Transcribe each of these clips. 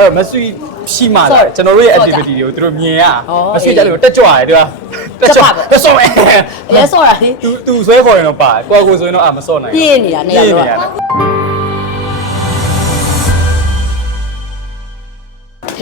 အဲ့တော့မဆွေရှိမှလား Sorry. ကျွန်တော်တို့ရဲ့ဆော့ကြ activity တွေကိုသူတို့မြင်ရอ๋อမဆွေကြလို့တက်ကြွရတယ်သူကတက်ကြွတက်ပါပဲတက်ဆော့မယ်အလဲဆော့တာလေ သူသူဆွဲခေါ်ရင်တော့ပါကိုယ့်ကိုယ်ဆိုရင်တော့အာမဆော့နိုင်ဘူးပြင်းနေတာနေရာတော့ပြင်းနေတာ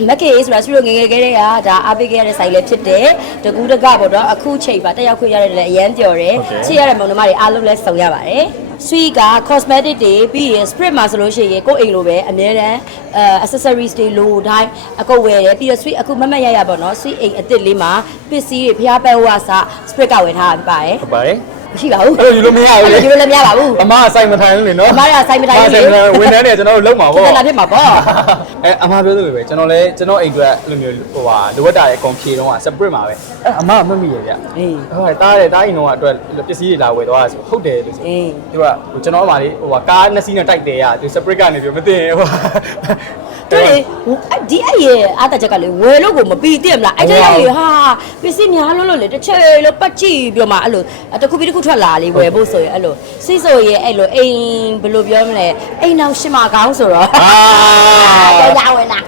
မက်ကေးဆိုတာဆွေတို့ငယ်ငယ်ကလေးကဒါအားပေးခဲ့ရတဲ့ဆိုင်လေးဖြစ်တယ်တကူးတကပေါ့တော့အခုချိန်ပါတက်ရောက်ခွင့်ရတဲ့လည်းအရန်ပြော်တယ်ဟုတ်ကဲ့ချစ်ရတဲ့မောင်နှမတွေအားလုံးလည်းစုံရပါတယ် ဆွီက cosmetic တွေပြီးရင် sprit မှာဆိုလို့ရှိရင်ကိုယ့်အိမ်လိုပဲအများတန်းအဲ accessories တွေလိုတိုင်းအကုတ်ဝယ်တယ်ပြီးတော့ sweet အခုမမတ်ရရပေါ့နော် sweet အိမ်အစ်စ်လေးမှာပစ္စည်းတွေဖျားပန်းဝါစာ sprit ကဝယ်ထားတာပါတယ်ဟုတ်ပါတယ် မရှိပါဘူးအဲ့လိုယူလို့မရဘူးလေအဲ့လိုယူလို့လည်းမရပါဘူးအမကစိုက်မထိုင်ဘူးလေနော်အမကစိုက်မထိုင်ဘူးလေအမကဝန်ထမ်းတွေကျွန်တော်တို့လုံမှာဖြစ်ပေါ့တယ်လားဖြစ်မှာပေါ့အဲအမပြောသလိုပဲကျွန်တော်လည်းကျွန်တော်အိမ်အတွက်အဲ့လိုမျိုးဟိုဟာလိုအပ်တာရဲ့ကွန်ဖြေတော့ separate မှာပဲအဲအမကမတ်မိရဗျအေးဟုတ်တယ်တားတယ်တားရင်တော့အတွက်ပစ္စည်းတွေလာဝယ်သွားတာဆိုဟုတ်တယ်လို့ဆိုအေးသူကဟိုကျွန်တော်ကမှလေဟိုဟာကားနှစ်စီးနဲ့တိုက်တယ်ရသူ separate ကနေပြောမသိရင်ဟိုဟာ တွေ့လေအဲ့ဒီအဲ့ရဲ့အားတချက်ကလေဝယ်လို့ကိုမပြီးသိရမလားအဲ့တဲ့ရောက်လေဟာပစ္စည်းများလို့လို့လေတစ်ချက်လို့ပတ်ကြည့်ပြီးတော့မှအဲ့လိုတစ်ခုပြီးတစ်ခုထွက်လာလေဝယ်ဖို့ဆိုရင်အဲ့လိုစိတ်ဆိုရင်အဲ့လိုအိမ်ဘယ်လိုပြောမလဲအိမ်အောင်ရှင်းမကောင်းဆိုတော့အာတော့ရဝင်လား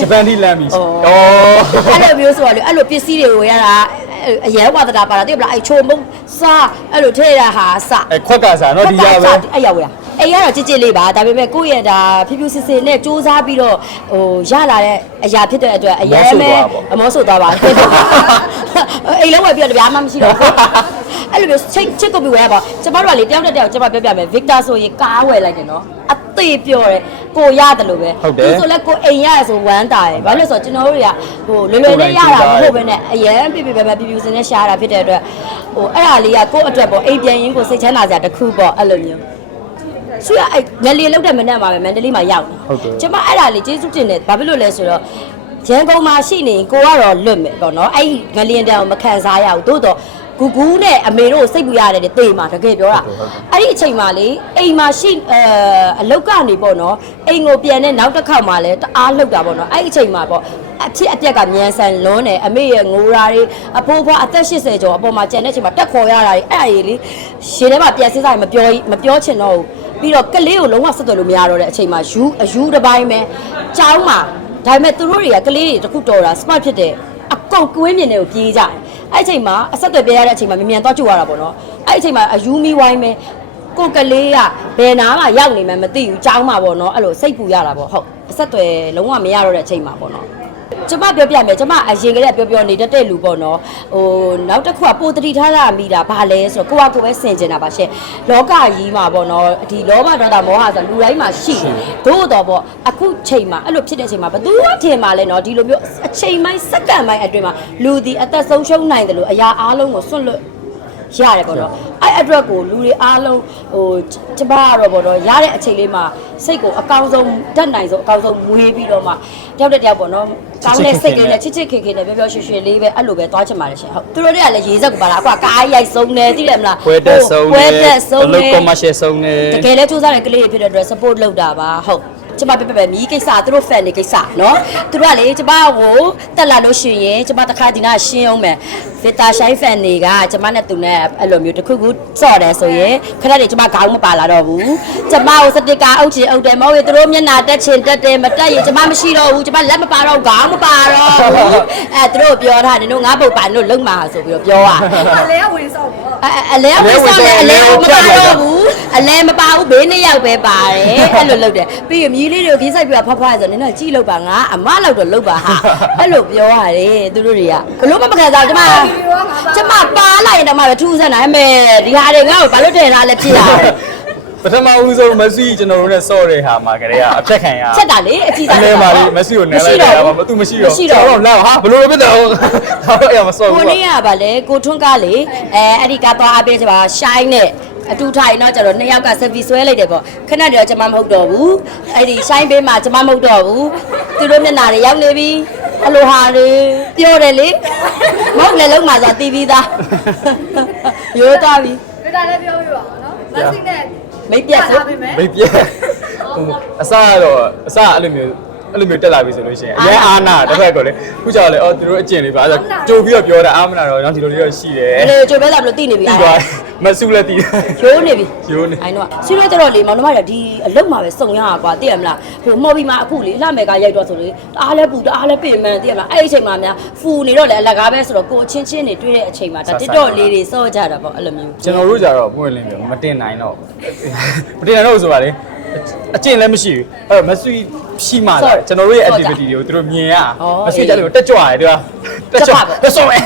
ဂျပန်ထိလမ်းပြီအော်ဩအဲ့လိုမျိုးဆိုတော့လေအဲ့လိုပစ္စည်းတွေဝယ်ရတာအဲ့အရဲဝါဒတာပါတာသိရမလားအဲ့ချိုမုံစားအဲ့လိုထည့်ရတာဟာစအဲခွက်ကစားနော်ဒီရပဲအဲ့ရောက်ရ အဲ့ရတော့ကြစ်ကြစ်လေးပါဒါပေမဲ့ကိုယ့်ရဲ့ဒါဖြူဖြူစစ်စစ်နဲ့စူးစမ်းပြီးတော့ဟိုရလာတဲ့အရာဖြစ်တဲ့အတွက်အရင်ပဲအမောဆိုသွားပါအိမ်လုံးဝယ်ပြီးတော့တပြားမှမရှိတော့ဘူးအဲ့လိုမျိုးချိတ်ချစ်ကိုပြီးဝယ်ရပါကျမတို့ကလေတယောက်တစ်ယောက်ကျမပြောပြမယ်ဗစ်တာဆိုရင်ကားဝယ်လိုက်တယ်နော်အသေးပြောတယ်ကိုရတယ်လို့ပဲဆိုလဲကိုအိမ်ရရဆိုဝမ်းတာရယ်ဘာလို့လဲဆိုတော့ကျွန်တော်တို့တွေကဟိုလွယ်လွယ်နဲ့ရတာမဟုတ်ဘဲနဲ့အရင်ပြပြပဲပြပြစင်းနဲ့ရှားတာဖြစ်တဲ့အတွက်ဟိုအဲ့ဒါလေးကကိုယ့်အတွက်ပေါ့အိမ်ပြန်ရင်ကိုစိတ်ချမ်းသာစရာတစ်ခုပေါ့အဲ့လိုမျိုး ဆွေကအဲ့ငလီလောက်တဲ့မနေ့မှာပဲမန္တလေးမှာရောက်တယ်ဟုတ်တယ်ကျမအဲ့ဒါလေးကျေးဇူးတင်တယ်ဘာဖြစ်လို့လဲဆိုတော့ရန်ကုန်မှာရှိနေရင်ကိုကတော့လွတ်မယ်ပေါ့နော်အဲ့ဒီငလီတန်ကိုမခံစားရဘူးသို့တော့ဂူဂူးနဲ့အမေတို့ကိုစိတ်ပူရတယ်တဲ့တေးမှာတကယ်ပြောတာအဲ့ဒီအချိန်မှာလေအိမ်မှာရှိအဲအလောက်ကနေပေါ့နော်အိမ်ကိုပြန်တဲ့နောက်တစ်ခေါက်မှာလဲတအားလှုပ်တာပေါ့နော်အဲ့ဒီအချိန်မှာပေါ့အဖြစ်အပျက်ကမြန်ဆန်လွန်းတယ်အမေရဲ့ငိုရာတွေအဖိုးဖွားအသက်80ကျော်အပေါ်မှာကျန်တဲ့အချိန်မှာတက်ခေါ်ရတာတွေအဲ့ဒါကြီးလေရှင်ထဲမှာပြန်စစ်စားရင်မပြောမပြောချင်တော့ဘူး ပြီးတော့ကလေးကိုလုံးဝဆက်သွယ်လို့မရတော့တဲ့အချိန်မှာယူအယူတစ်ပိုင်းပဲကြောင်းမှာဒါပေမဲ့သူတို့တွေကကလေးတွေတခုတော်တာ smart ဖြစ်တယ်အကောင်ကွင်းမြင်တွေကိုပြေးကြတယ်အဲ့အချိန်မှာအဆက်အသွယ်ပြရတဲ့အချိန်မှာမြန်မြန်သွားကြည့်ရတာပေါ့နော်အဲ့အချိန်မှာအယူမီဝိုင်းပဲကိုကလေးကဘယ်နာမှရောက်နေမှမသိဘူးကြောင်းမှာပေါ့နော်အဲ့လိုစိတ်ပူရတာပေါ့ဟုတ်အဆက်အသွယ်လုံးဝမရတော့တဲ့အချိန်မှာပေါ့နော် ကျမပြောပြမယ်ကျမအရင်ကတည်းကပြောပြောနေတတ်တဲ့လူပေါ့နော်ဟိုနောက်တစ်ခုကပိုတတိထားတာမိတာဘာလဲဆိုတော့ကိုကကိုပဲဆင်ကျင်တာပါရှင်လောကကြီးမှာပေါ့နော်ဒီလောဘဒေါသမောဟဆိုလူတိုင်းမှာရှိတယ်သို့တော့ပေါ့အခုချိန်မှာအဲ့လိုဖြစ်တဲ့အချိန်မှာဘယ်သူမှထင်မှာလဲနော်ဒီလိုမျိုးအချိန်ပိုင်းစက္ကန့်ပိုင်းအတွင်းမှာလူဒီအသက်ဆုံးရှုံးနိုင်တယ်လို့အရာအားလုံးကိုစွန့်လွတ်ရတယ်ပေါ့နော် အဲ့အတွက်ကိုလူတွေအားလုံးဟိုကျမကတော့ပေါ့နော်ရတဲ့အချိန်လေးမှာစိတ်ကိုအကောင်းဆုံးတတ်နိုင်ဆုံးအကောင်းဆုံးမွေးပြီးတော့မှတယောက်တစ်ယောက်ပေါ့နော်ကောင်းတဲ့စိတ်ကလေးနဲ့ချစ်ချစ်ခင်ခင်နဲ့ပျော်ပျော်ရွှင်ရွှင်လေးပဲအဲ့လိုပဲသွားချင်ပါတယ်ရှင်ဟုတ်သူတို့တွေကလည်းရေစက်ကိုပါလားအခုကကားရိုက်ဆုံးနေသိတယ်မလားဝယ်တက်ဆုံးဝယ်တက်ဆုံးဘလို့နေ commercial ဆုံးနေတကယ်လဲစူးစမ်းတဲ့ကလေးတွေဖြစ်တဲ့အတွက် support လုပ်တာပါဟုတ် ကျမပဲပဲပဲမိကိစ္စသူတို့ fan တွေကိစ္စနော်သူတို့ကလေကျမကိုတက်လာလို့ရှိရင်ကျမတစ်ခါဒီနာရှင်းအောင်မယ်ဗီတာရှိုင်း fan တွေကကျမနဲ့သူနဲ့အဲ့လိုမျိုးတစ်ခုခုစော့တယ်ဆိုရင်ခရက်တွေကျမခေါင်းမပါလာတော့ဘူးကျမကိုစတစ်ကာအုပ်ချင်အုပ်တယ်မဟုတ်ရင်သူတို့မျက်နာတက်ချင်တက်တယ်မတက်ရင်ကျမမရှိတော့ဘူးကျမလက်မပါတော့ခေါင်းမပါတော့ဘူးအဲသူတို့ပြောထားတယ်တို့ငါပုတ်ပါတို့လုံမှာဆိုပြီးတော့ပြောอ่ะအလဲဝင်စော့ပေါ့အလဲဝင်စော့တယ်အလဲမပါတော့ဘူးအလဲမပါဘူးဘေးနှစ်ယောက်ပဲပါတယ်အဲ့လိုလုပ်တယ်ပြီးရင်မြည်လေးတွေကိုခီးဆိုင်ပြဖဖဆိုနင်တော့ကြည့်လို့ပါငါအမလောက်တော့လုပ်ပါဟာအဲ့လိုပြောရတယ်သူတို့တွေကဘလို့မမခံစားကျမကျမပါလိုက်ရင်တော့မှပဲထူးဆန်းတယ်မဲဒီဟာတွေငါ့ကိုဘာလို့ထည့်ထားလဲဖြစ်ရပထမဦးဆုံးမက်ဆီကျွန်တော်တို့နဲ့ဆော့တဲ့ဟာမှာကလေးကအဖြတ်ခံရချက်တာလေအကြည့်အလဲပါလေမက်ဆီကိုနဲလိုက်တယ်ဟာမသူမရှိတော့မရှိတော့ကျွန်တော်လာဟာဘလို့ဖြစ်တယ်ဟာတော့အဲ့မဆော့ကိုဘူးနေ့ကပါလေကိုထွန်းကားလေအဲအဲ့ဒီကသွားအပေးချပါရှိုင်းနဲ့ အတူထိုင်တော့ကျတော့နှစ်ယောက်ကဆက်ပြီးဆွဲလိုက်တယ်ပေါ့ခဏတည်းတော့ကျမမဟုတ်တော့ဘူးအဲ့ဒီရှိုင်းပေးမှကျမမဟုတ်တော့ဘူးသူတို့မျက်နှာတွေရောက်နေပြီအလိုဟာတွေပြောတယ်လေမဟုတ်လည်းလုံးမှဆိုတီးပြီးသားရိုးသွားပြီဗီတာလည်းပြောပြပါဦးနော်မက်ဆီနဲ့မိတ်ပြတ်ဆိုပေးမယ်မိတ်ပြက်အစားကတော့အစားအဲ့လိုမျိုးအဲ့လိုမျိုးတက်လာပြီဆိုလို့ရှိရင်အရင်အာနာတစ်ဖက်ကလည်းခုကြောက်လေအော်သူတို့အကျင့်လေးပါအဲ့ဒါကြိုပြီးတော့ပြောတာအာမနာတော့နောက်ဒီလိုလေးတော့ရှိတယ်အဲ့လေကြိုပဲလာမလို့တီးနေပြီပြီးသွားမ မဆူလည်းတည်ရိုးနေပြီရိုးနေအဲ့တော့ဆွေးနွေးကြတော့လေမောင်နှမတွေကဒီအလုပ်မှာပဲစုံရတာကွာသိရမလားဟိုမော်ဘီမှာအခုလေလှမယ်ကရိုက်တော့ဆိုလေတအားလဲပူတအားလဲပြင်မှန်သိရမလားအဲ့ဒီအချိန်မှာများဖူနေတော့လေအလကားပဲဆိုတော့ကိုအချင်းချင်းတွေတွေ့တဲ့အချိန်မှာဒါတစ်တော့လေးတွေစော့ကြတာပေါ့အဲ့လိုမျိုးကျွန်တော်တို့ကြတော့ပွင့်လင်းပြောမတင်နိုင်တော့မတင်နိုင်တော့ဆိုပါလေအကျင့်လည်းမရှိဘူးအဲ့တော့မဆွီရှိမှလားကျွန်တော်တို့ရဲ့ activity တွေကိုသူတို့မြင်ရမဆွီကြလို့တက်ကြွရတယ်သူက တက်ကြွတက်ဆော့မယ်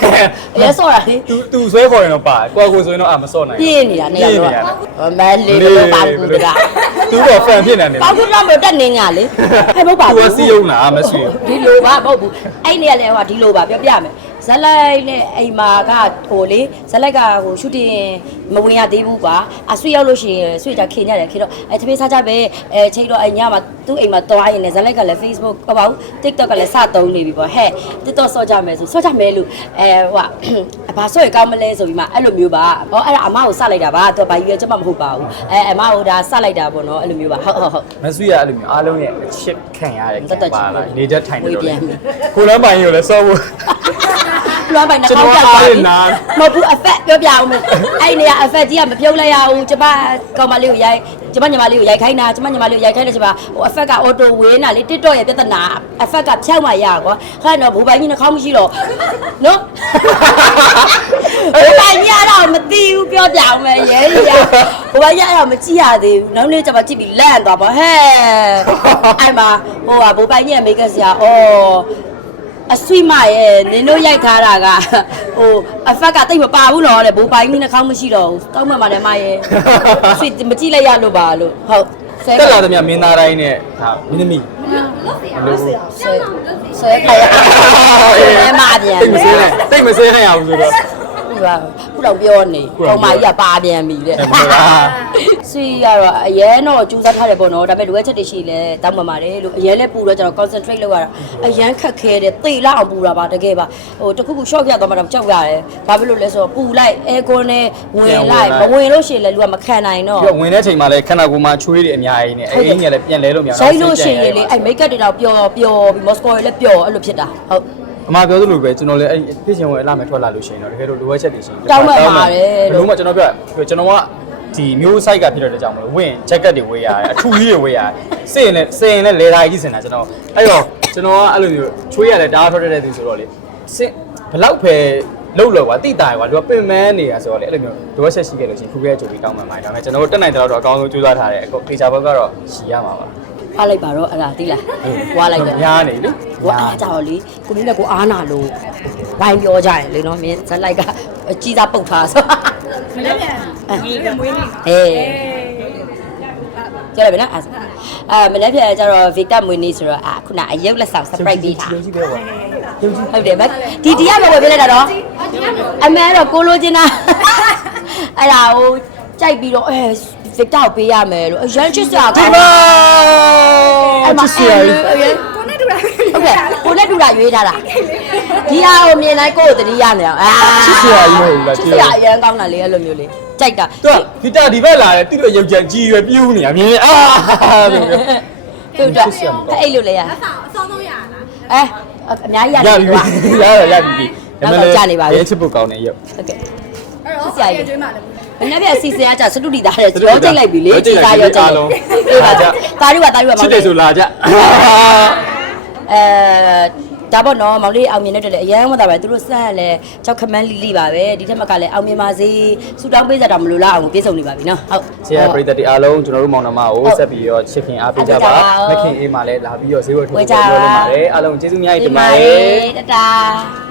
အရဲစော့တာလေသူသူဆွဲခေါ်ရင်တော့ပါကိုကိုဆိုရင်တော့အာမဆော့နိုင်ပြင်းနေတာနေရာတော့မလေးလို့ပါဘူးတကသူတော့ဖန်ဖြစ်နေတယ်ပေါက်ခုတော့မတက်နေညာလေဟဲ့မဟုတ်ပါသူဘူးကစီးရုံလားမဆွီဒီလိုပါမဟုတ်ဘူးအဲ့နေရလေဟိုဒီလိုပါပြောပြမယ် ဇက်လိုက်နဲ့အိမ်မာကဟိုလေဇက်လိုက်ကဟိုရှူတင်မဝင်ရသေးဘူးကွာအဆွေရောက်လို့ရှိရင်ဆွေကြခင်ရတယ်ခင်တော့အဲတပြေးစားကြပဲအဲချိန်တော့အိမ်ညမှာသူ့အိမ်မှာသွားရင်လည်းဇက်လိုက်ကလည်း Facebook ဟောပါဘူး TikTok ကလည်းစသုံးနေပြီပေါ့ဟဲ့ TikTok ဆော့ကြမယ်ဆိုဆော့ကြမယ်လို့အဲဟိုကဘာဆော့ရကောင်းမလဲဆိုပြီးမှအဲ့လိုမျိုးပါဟောအဲ့ဒါအမကိုစလိုက်တာပါသူကဘာကြီးရကျမမဟုတ်ပါဘူးအဲအမကိုဒါစလိုက်တာပေါ့နော်အဲ့လိုမျိုးပါဟုတ်ဟုတ်ဟုတ်မဆွီကအဲ့လိုမျိုးအားလုံးရဲ့အချစ်ခံရတဲ့တက်တက်ကြီးပါလားနေချက်ထိုင်နေတော့ဝေးပြန်ပြီကိုလမ်းပိုင်ကိုလည်းစောဖို့ လွှမ်းပိုင်နှာကျွန်ခေါတော်င်းပြတ်သွားပြီအားရနာမဟုတ်ဘူး effect ပြောပြအောင်မယ်အဲ့နေရ effect ကြီးကမပြုတ်လိုက်ရဘူးကျမကောင်မလေးကိုရိုက်ကျမညီမလေးကိုရိုက်ခိုင်းတာကျမညီမလေးကိုရိုက်ခိုင်းတဲ့ကျမဟို effect က auto ဝေးနာလေ TikTok ရဲ့ပြဿနာ effect ကဖြောက်မှရကွာခါတော့ဘူပိုင်ကြီးနှာခေါင်းမရှိတော့နော်ဘူပိုင်ကြီးအဲ့တော့မသိဘူးပြောပြအောင်မယ်ရဲကြီးကဘူပိုင်ကြီးအဲ့တော့မကြည့်ရသေးဘူးနောက်နေ့ကျမကြည့်ပြီးလန့်သွားပါဟဲ့အဲ့မှာဟိုကဘူပိုင်ကြီးရဲ့ make up ဆရာဩ အဆွိမရဲ့နင်တို့ရိုက်ထားတာကဟိုအဖက်ကတိတ်မပါဘူးတော့လေဘိုးပိုင်းကြီးနှာခေါင်းမရှိတော့ဘူးတောင်းမှန်ပါတယ်မရဲ့ဆွိမကြည့်လိုက်ရလို့ပါလို့ဟုတ်ဆဲတက်လာတဲ့မြမင်းသားတိုင်းနဲ့ဟာမင်းသမီးဆဲဆဲခါရအဲမပြန်တိတ်မစဲနဲ့တိတ်မစဲနဲ့ရအောင်ဆိုတော့ ခုကခုတော့ပြောနေကောင်မကြီးကပါပြန်ပြီတဲ့ဟုတ်ပါလားဆွိကတော့အရင်တော့ကြိုးစားထားတယ်ပေါ့နော်ဒါပေမဲ့လိုအပ်ချက်တွေရှိလဲတောင်းမှန်ပါတယ်လို့အရင်လဲပူတော့ကျွန်တော် concentrate လုပ်ရတာအရင်ခက်ခဲတယ်သေလောက်အောင်ပူတာပါတကယ်ပါဟိုတခုခု short ရသွားမှတော့ကြောက်ရတယ်ဘာဖြစ်လို့လဲဆိုတော့ပူလိုက်အဲကွန်းနဲ့ဝင်လိုက်မဝင်လို့ရှိရင်လည်းလူကမခံနိုင်တော့ပြီးတော့ဝင်တဲ့ချိန်မှာလည်းခန္ဓာကိုယ်မှာချွေးတွေအများကြီးနဲ့အဲအင်းကြီးလည်းပြန်လဲလို့မရရိုက်လို့ရှိရင်လေအဲ့ make up တွေတော့ပျော်ပျော်ပြီး Moscow ရဲ့လည်းပျော်အဲ့လိုဖြစ်တာဟုတ် အမပြောသလိုပဲကျွန်တော်လည်းအဲ့ဖြစ်ရှင်ဝင်အလာမယ်ထွက်လာလို့ရှိရင်တော့တကယ်လို့လိုအပ်ချက်တွေရှိရင်တောင်းပန်ပါတယ်လို့ဘလို့မှကျွန်တော်ပြောကျွန်တော်ကဒီမျိုး site ကဖြစ်တဲ့ကြောင့်မလို့ဝင် jacket တွေဝေးရတယ်အထူကြီးတွေဝေးရတယ်စေရင်လည်းစေရင်လည်းလေဓာကြီးစင်တာကျွန်တော်အဲ့တော့ကျွန်တော်ကအဲ့လိုမျိုးချွေးရတယ်တားထွက်တဲ့သူဆိုတော့လေစင်ဘလောက်ပဲလောက်လောကွာတိတာကွာသူကပင်မန်းနေတာဆိုတော့လေအဲ့လိုမျိုးလိုအပ်ချက်ရှိခဲ့လို့ရှိရင်ခုခဲကြိုပြီးတောင်းပန်ပါတယ်ဒါပေမဲ့ကျွန်တော်တို့တက်နိုင်တဲ့တော့အကောင်းဆုံးကြိုးစားထားတယ်အခုတေချာဘက်ကတော့ရှီရမှာပါ ဖားလိုက်ပါတော့အဲ့ဒါသိလားဝါလိုက်တယ်ညားနေလေဝါအားကြတော့လေကိုမင်းနဲ့ကိုအားနာလို့ဘိုင်းပြောကြရင်လေနော်မင်းဇက်လိုက်ကအကြီးစားပုတ်ထားဆိုမနေ့ပြန်ဒီကမွေးနေ့အေးကြရပါနော်အဲမနေ့ပြန်ကျတော့ Victor မွေးနေ့ဆိုတော့အခုနအယုတ်လက်ဆောင် surprise ပေးတာယုံကြည်တယ်ကွာဟုတ်တယ်မဒီဒီကမဝယ်ပေးလိုက်တာတော့အမဲတော့ကိုလိုချင်တာအဲ့ဒါဟိုကြိုက်ပြီးတော့အဲ Victor ကိုပေးရမယ်လို့အရန်ချစ်စရာဒီကောင်းမာအဲ့မှာချစ်စရာကြီးကိုနဲ့တူတာဟုတ်ကဲ့ကိုနဲ့တူတာရွေးထားတာဒီဟာကိုမြင်လိုက်ကိုကိုတတိယနေအောင်အာချစ်စရာကြီးမဟုတ်ဘူးလားချစ်စရာအရန်ကောင်းတာလေအဲ့လိုမျိုးလေးကြိုက်တာသူကဂီတာဒီဘက်လာတယ်တိတော့ရုပ်ကြံကြီးရွယ်ပြူးနေရမြင်အာလို့သူတို့အဲ့လိုလေရအဆောင်အဆောင်ဆုံးရလားအဲအများကြီးရရတယ်ပြီကွာရရရပြီရဲချစ်ဖို့ကောင်းနေရုပ်ဟုတ်ကဲ့အဲ့တော့ဆရာကြီးကျွေးမှလည်း မနေ့ကစီစဉ်ရကြစတုတီသားတဲ့ရောကြိတ်လိုက်ပြီလေစီစားရောကြိတ်အေးပါတာရီဝတာရီဝမောချစ်င်တယ်လေးဆိုလာကြအဲဒါပေါ့နော်မောင်လေးအောင်မြင်တဲ့တည်းအရန်မသာပဲသူတို့စမ်းရလဲကြောက်ခမန်းလီလီပါပဲဒီထက်မကလည်းအောင်မြင်ပါစေဆူတောင်းပေးကြတာမလို့လားအောင်ပြေဆုံးနေပါပြီနော်ဟုတ်ဆရာပရိသတ်တွေအားလုံးကျွန်တော်တို့မောင်နှမကိုဆက်ပြီးတော့ချစ်ခင်အားပေးကြပါမခင်အေးမှလည်းလာပြီးတော့ဈေးဝယ်ထုတ်ပြီးပြောနေပါတယ်အားလုံးကျေးဇူးအများကြီးတင်ပါတယ်တတာ